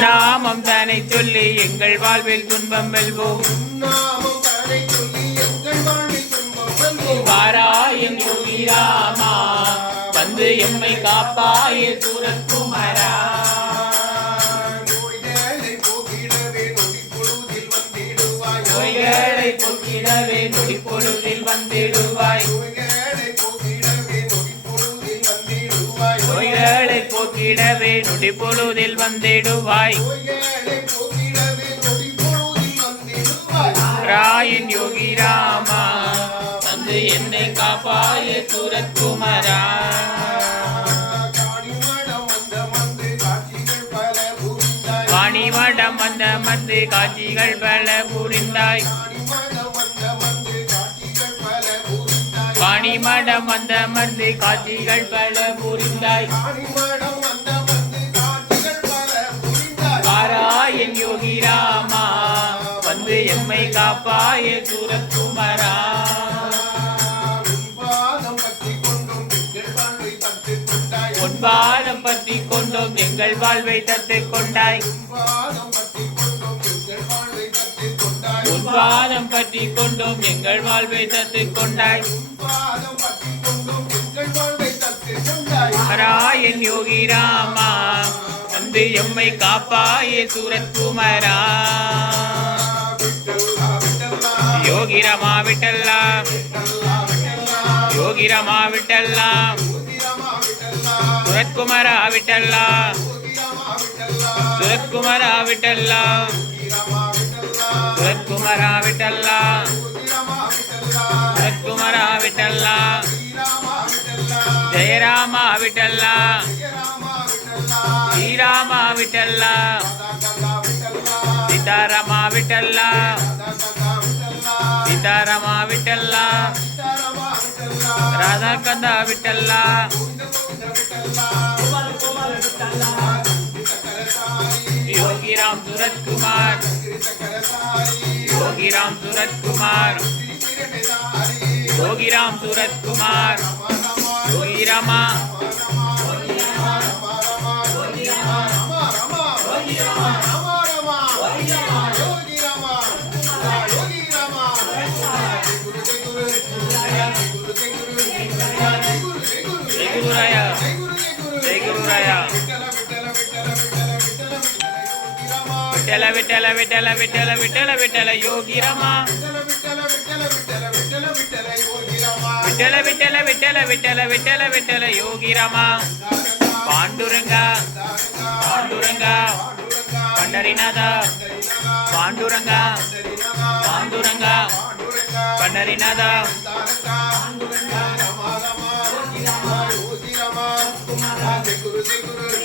உன்னாமம் தானே சொல்லி எங்கள் வாழ்வில் துன்பம் வெல்வோம். வாராயம் யோகி ராமா வந்து எம்மை காப்பாய சூரத்குமாரா. நோய்களை போக்கிடவே நொடி பொழுதில் வந்திடுவாய். நோய்களை போக்கிடவே நொடி பொழுதில் வந்திடுவாய். ராயன் யோகி ராமா வந்து என்னை காப்பாய சூரத்குமாரா. வாணிமடம் வந்த வந்து காட்சிகள் பல புரிந்தாய். வாணிமடம் வந்த வந்து காட்சிகள் பல புரிந்தாய். வாராயன் யோகி ராமா வந்து எம்மை காப்பாய சூரத்குமாரா. உன்பாதம் பற்றி கொண்டோம் எங்கள் வாழ்வை தத்து கொண்டாய். உன்பாதம் பற்றி கொண்டோம் எங்கள் வாழ்வை தத்து கொண்டாய். ராயன் யோகி ராமா வந்து எம்மை காப்பாய சூரத்குமாரா. யோகி ராமா விட்டல்லா யோகி ராமா விட்டல்லா சூரத்குமாரா விட்டல்லா சூரத்குமாரா விட்டல்லா சூரத்குமாரா விட்டல்லா சூரத்குமாரா விட்டல்லா ஜெயராமா விட்டல்லா ஸ்ரீராமா விட்டல்லா சீதாராமா விட்டல்லா சீதாராமா விட்டல்லா ராதா கந்தா விட்டல்லா योगी राम सूरत कुमार योगी राम सूरत कुमार योगी राम सूरत कुमार योगी रामा जय गुरु राया जय गुरु राया विठ्ठल विठ्ठल विठ्ठल विठ्ठल विठ्ठल विठ्ठल योगी रामा विठ्ठल विठ्ठल विठ्ठल विठ्ठल विठ्ठल विठ्ठल योगी रामा पांडुरंगा पांडुरंगा पंढरीनाथ पांडुरंगा पांडुरंगा पंढरीनाथ गुरु